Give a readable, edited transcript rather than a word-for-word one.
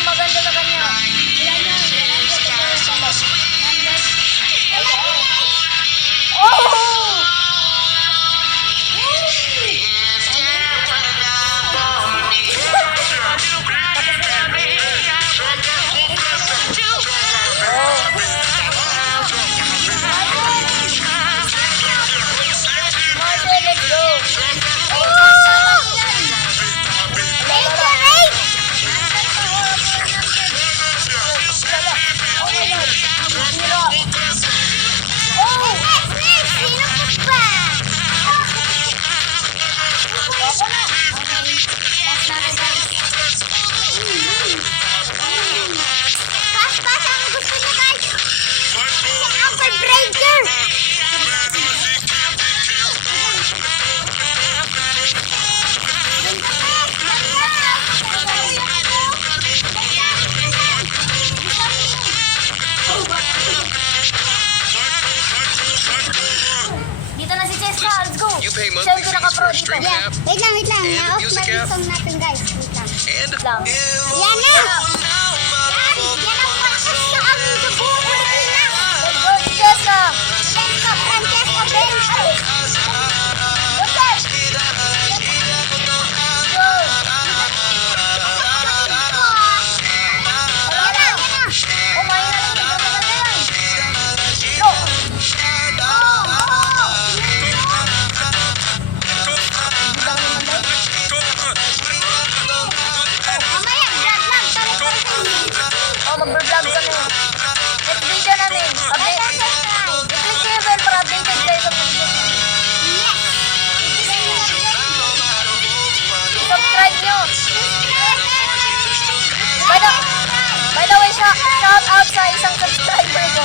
yung maganda sa kanya. Oh! Marcel, let's go. Dito na si Cheska, let's go. You pay Siya monthly yung fees pinaka-pro for a dito. streaming Yeah, app wait lang. and a Na-off music na yung app. song natin, guys. Wait lang. and Lang. Yan na! Yan ang pakas sa amin sa buhay nila. Let's go si Cheska. Francesco, Francesco Benzo. What's up? Go. Yan na, yan na. Oh, mahina lang dito. Maganda yan. Go. Mamaya, vlog lang. Tayo pa sa inyo. Oh, mag-vlog kami. Next video namin. Update. I-click nyo yung bell para updated kayo sa video. I-subscribe nyo. By the way, shout out sa isang subscriber ko.